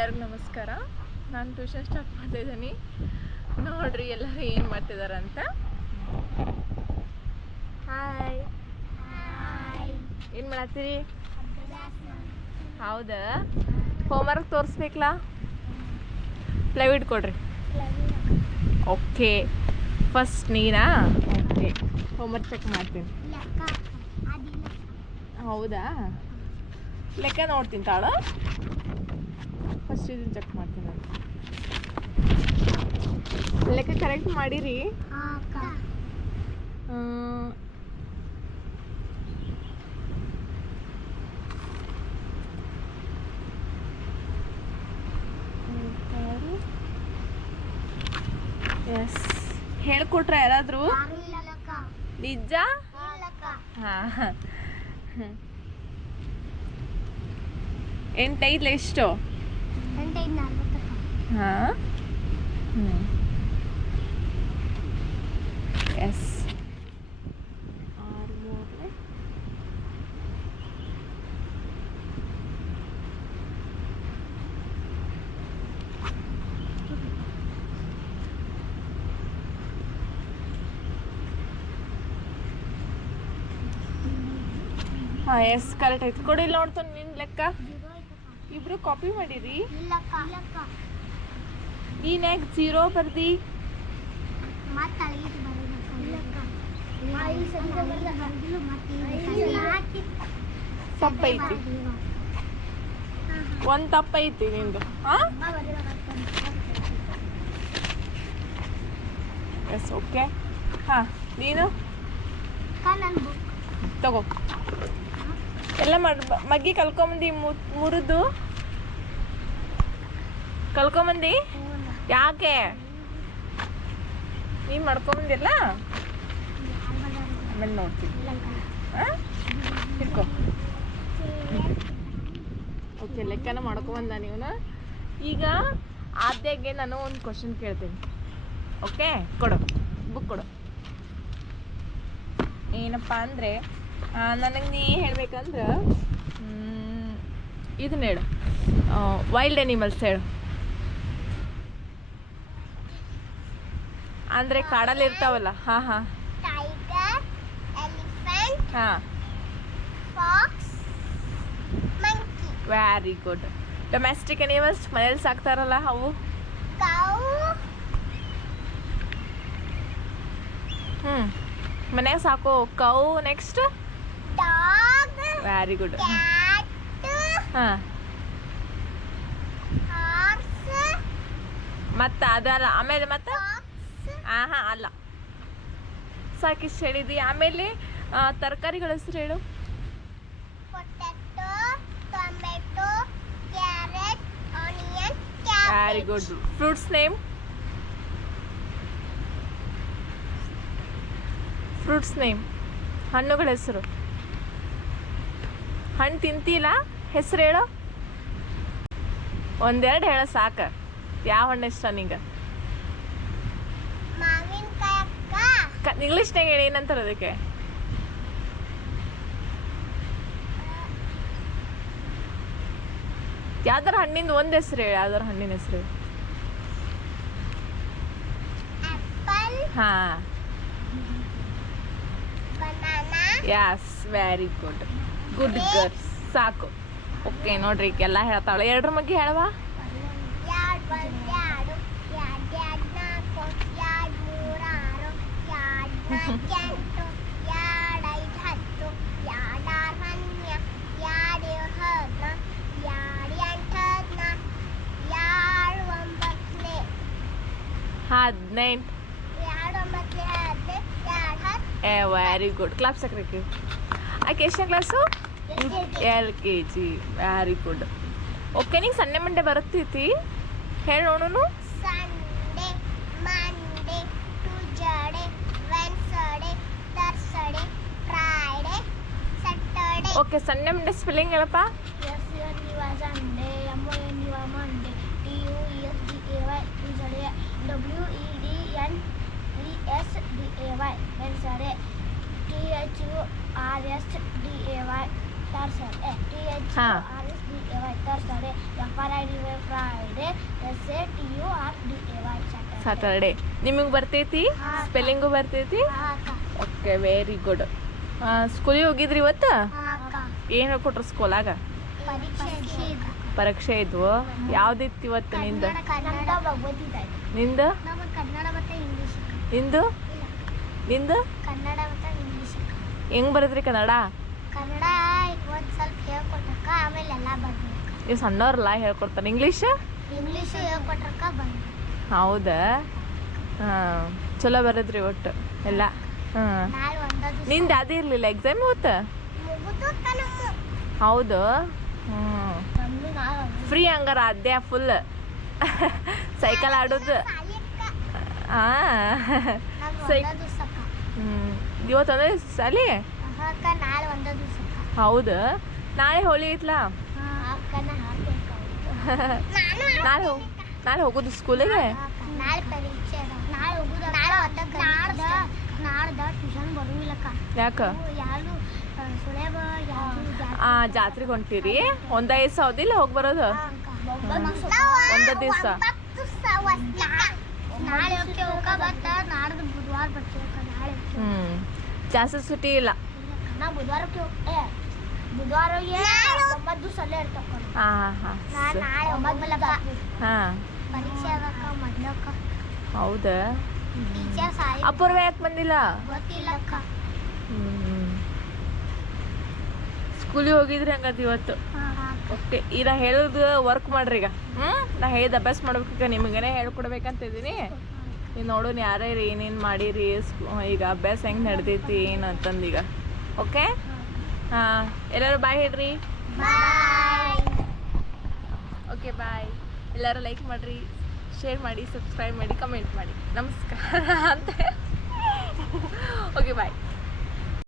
ಎಲ್ಲರಿಗೂ ನಮಸ್ಕಾರ. ನಾನು ಟ್ಯೂಷನ್ ಸ್ಟಾರ್ಟ್ ಮಾಡ್ತಾ ಇದ್ದೀನಿ. ನೋಡ್ರಿ ಎಲ್ಲರೂ ಏನು ಮಾಡ್ತಿದ್ದಾರೆ ಅಂತ ಹಾಯ್ ಏನು ಮಾಡತ್ತೀರಿ? ಹೌದಾ? ಹೋಮ್ವರ್ಕ್ ತೋರಿಸ್ಬೇಕಲ್ಲ ಪ್ಲೈವುಡ್ ಕೊಡ್ರಿ ಓಕೆ ಫಸ್ಟ್ ನೀನಾ? ಓಕೆ ಹೋಮ್ವರ್ಕ್ ಚೆಕ್ ಮಾಡ್ತೀನಿ. ಹೌದಾ? ಲೆಕ್ಕ ನೋಡ್ತೀನಿ ತಾಳು. ಫಸ್ಟ್ ಇದನ್ನ ಚೆಕ್ ಮಾಡ್ತೀನಿ. ನಾನು ಲೆಕ್ಕ ಕರೆಕ್ಟ್ ಮಾಡಿರಿ. ಆ, ಎಸ್ ಹೇಳ್ಕೊಟ್ರ ಯಾರಾದರೂ? ನಿಜ? ಹಾಂ. ಎಂಟೈದ್ಲ ಎಷ್ಟು? ಹಾಂ ಹ್ಞೂ ಎಸ್ ಆರು ಮೂರನೇ ಹಾಂ ಎಸ್ ಕರೆಕ್ಟ್ ಆಯ್ತು ಕೊಡಿ ಇಲ್ಲಿ ನೋಡ್ತಾನೆ ನಿನ್ನ ಲೆಕ್ಕ ಇಬ್ರು ಕಾಪಿ ಮಾಡಿರಿ? ನೀನ್ ಯಾಕೆ ಜೀರೋ ಬರ್ದಿ? ತಪ್ಪೈತಿ ಒಂದ್ ತಪ್ಪೈತಿ ನಿಂದು. ಹಾ ಎಸ್ ಓಕೆ ಹಾ ನೀನು? ತಗೋ. ಎಲ್ಲ ಮಾಡಿ ಮಗ್ಗಿ ಕಲ್ಕೊಂಬಂದಿ ಮುರಿದು? ಕಲ್ಕೊಂಬಂದಿ? ಯಾಕೆ? ನೀನು ಮಾಡ್ಕೊಂಬಂದಿಲ್ಲ? ಆಮೇಲೆ ನೋಡ್ತೀನಿ. ಓಕೆ, ಲೆಕ್ಕನ ಮಾಡ್ಕೊಂಬಂದ ನೀವನ? ಈಗ ಆದ್ಯಾಗೆ ನಾನು ಒಂದು ಕ್ವಶನ್ ಕೇಳ್ತೀನಿ. ಓಕೆ, ಕೊಡು. ಬುಕ್ ಕೊಡು. ಏನಪ್ಪ ಅಂದರೆ ನನಗೆ ನೀ ಹೇಳ್ಬೇಕಂದ್ರೆ ಇದನ್ನ ಹೇಳು. ವೈಲ್ಡ್ ಅನಿಮಲ್ಸ್ ಹೇಳು. ಅಂದರೆ ಕಾಡಲ್ಲಿ ಇರ್ತಾವಲ್ಲ ಹಾ ಹಾ. ಟೈಗರ್ ಎಲಿಫೆಂಟ್ ಹಾ. Fox monkey very good domestic animals ಮನೇಲಿ ಸಾಕ್ತಾರಲ್ಲ ಅವು? ಕೌ ಹ್ಞೂ ಮನ್ಯಾಗ ಸಾಕು. Cow next dog very good ಹಾಂ. ಮತ್ತು ಅದಲ್ಲ ಆಮೇಲೆ ಮತ್ತೆ? ಫಾಕ್ಸ್ ಹಾಂ ಹಾಂ ಅಲ್ಲ ಸಾಕಿಷ್ಟು ಹೇಳಿದಿ. ಆಮೇಲೆ ತರಕಾರಿಗಳ ಹೆಸರು ಹೇಳು. Very good fruits name fruits name ಹಣ್ಣುಗಳ ಹೆಸರು. ಹಣ್ಣು ತಿಂತಿಲ್ಲ ಹೆಸರು ಹೇಳು. ಒಂದೆರಡು ಹೇಳ ಸಾಕು. ಯಾವ ಹಣ್ಣು ಇಷ್ಟ ನಿಂಗೆ? ಇಂಗ್ಲೀಷ್ನಾಗ ಹೇಳಿ ಏನಂತಾರೆ ಅದಕ್ಕೆ? ಯಾವ್ದಾರ ಹಣ್ಣಿಂದ ಒಂದು ಹೆಸರು ಹೇಳಿ ಯಾವ್ದಾರ ಹಣ್ಣಿನ ಹೆಸರು ಹಾ. Yes very good good girls ಸಾಕು. ಓಕೆ ನೋಡ್ರಿ ಎಲ್ಲ ಹೇಳ್ತಾಳೆ ಎರಡ್ರ ಬಗ್ಗೆ ಹೇಳವಾ ಎಂಟು ಐದ್ ಹತ್ತು ಯಾಡ್ ಆರ್ ಹನ್ನೆ ಯಾಡ್ ಏಳ್ ಹದ್ನಾಲ್ಕು ಯಾಡ್ ಎಂಟ್ ಹದ್ನಾಲ್ಕು ಯಾಡ್ ಒಂಬತ್ತನೇ ಹದಿನೆಂಟು ಯಾಡ್ ಒಂಬತ್ತನೇ ಹದಿನೈದು ಯಾಡ್ ಹತ್ತು ಏ ವೆರಿ ಗುಡ್ ಕ್ಲಾಪ್ ಸಕ್ರಕ್ಕೆ ಆಕೆ ಎಷ್ಟನೇ class L K G very good okay ನಿಂಗೆ ಸಂಡೆ ಮಂಡೆ ಬರುತ್ತೈತಿ? ಹೇಳಿ ಓಕೆ ಸಂಡೇ ಮಂಡ್ಯ ಸ್ಪೆಲ್ಲಿಂಗ್ ಅಲ್ಲಪ್ಪ S N ನಿವಾಜೆ M O N T U S A Y T D N E S D A Y N T H R S D A Y tar T H R D A Y ಟಾರ್ ಸಾರೆ. I D Y fry S A T U R D A Y ಸಾಟರ್ ನಿಮಗೆ ಬರ್ತೈತಿ spelling ಬರ್ತೈತಿ okay very good ಹಾಂ ಸ್ಕೂಲಿಗೆ ಹೋಗಿದ್ರಿ ಇವತ್ತಾ ಏನು ಹೇಳ್ಕೊಟ್ರು ಸ್ಕೂಲಾಗ ಪರೀಕ್ಷೆ ಇದ್ವು. ಯಾವ್ದಿತ್ತು ಇವತ್ತು ನಿಂದು? ನಿಂದು? ನಿಂದು? ನಿಂದು? ಹೆಂಗ್ ಬರದ್ರಿ ಕನ್ನಡ? ನೀವು ಸಣ್ಣವ್ರಲ್ಲ ಹೇಳ್ಕೊಡ್ತಾರೆ ಇಂಗ್ಲೀಷ್ ಹೌದಾ? ಹಾಂ, ಚಲೋ ಬರದ್ರಿ ಒಟ್ಟು. ಎಲ್ಲ. ಹಾಂ. ನಿಂದು ಅದೇ ಇರಲಿಲ್ಲ? ಎಕ್ಸಾಮ್ ಇವತ್ತು? ಹೌದು. ಫ್ರೀ ಹಂಗಾರ ಅದೇ ಫುಲ್ ಸೈಕಲ್ ಆಡೋದು. ಇವತ್ತೊಂದೇ ಸಾಲಿ ಹೌದು. ನಾಳೆ ಹೋಳಿ ಐತ್ಲಾ? ನಾಳೆ ಹೋಗಿ ನಾಳೆ ಹೋಗೋದು ಸ್ಕೂಲಿಗೆ ನಾಡ್ದ ನಾಡ್ದ ಟ್ಯೂಷನ್ ಬರುವಿಲ್ಲಕ್ಕ ಯಾಕೆ ಯಾರು ಸುಳೇಬ ಯಾರು ಆ ಜಾತ್ರೆಗೆ ಹೊಂಟಿರಿ? ಒಂದ ಐದು ಸಾವಿರದಿಲ್ಲ ಹೋಗಿ ಬರೋದು? ಒಂದ ದಿವ್ಸ ನಾಳೆ ಓಕೆ ಹೋಗ ಬತ್ತ ನಾಡ್ದು ಬುಧವಾರ ಬರ್ತೀವಿ ನಾಳೆ. ಹ್ಞೂ ಜಾಸ್ತಿ ಸುಟಿ ಇಲ್ಲ. ನಾ ಬುಧವಾರಕ್ಕೆ ಹೋಗ್- ಏ ಬುಧವಾರ ಒಂಬತ್ತು ದಿವಸ ಅಲ್ಲೇ ಇರ್ತಕ್ಕ ಹಾಂ ಹಾಂ ಹಾಂ. ನಾಳೆ ಒಂಬತ್ತು ಹಾಂ. ಪರೀಕ್ಷೆ ಆಗಕ್ಕ ಮೊದ್ಲಕ್ಕ ಹೌದಾ? ಅಪೂರ್ವ ಯಾಕೆ ಬಂದಿಲ್ಲ? ಸ್ಕೂಲಿಗೆ ಹೋಗಿದ್ರಿ ಹಂಗದ ಇವತ್ತು. ಓಕೆ ಈಗ ನಾ ಹೇಳೋದು ವರ್ಕ್ ಮಾಡ್ರಿ ಈಗ. ಹ್ಞೂ ನಾ ಹೇಳಿದ ಅಭ್ಯಾಸ ಮಾಡ್ಬೇಕೀಗ ನಿಮಗೇನೆ ಹೇಳ್ಕೊಡ್ಬೇಕಂತ ಇದ್ದೀನಿ ನೀವು ಯಾರೇ ರೀ ಏನೇನು ಮಾಡಿರಿ ಈಗ ಅಭ್ಯಾಸ ಹೆಂಗೆ ನಡೆದೈತಿ ಏನು ಅಂತಂದು ಈಗ. ಓಕೆ? ಹಾಂ. ಎಲ್ಲರೂ ಬಾಯ್ ಹೇಳ್ರಿ. Okay bye. ಎಲ್ಲರೂ ಲೈಕ್ ಮಾಡಿರಿ. ಶೇರ್ ಮಾಡಿ ಸಬ್ಸ್ಕ್ರೈಬ್ ಮಾಡಿ ಕಮೆಂಟ್ ಮಾಡಿ. ನಮಸ್ಕಾರ ಅಂತ. Okay bye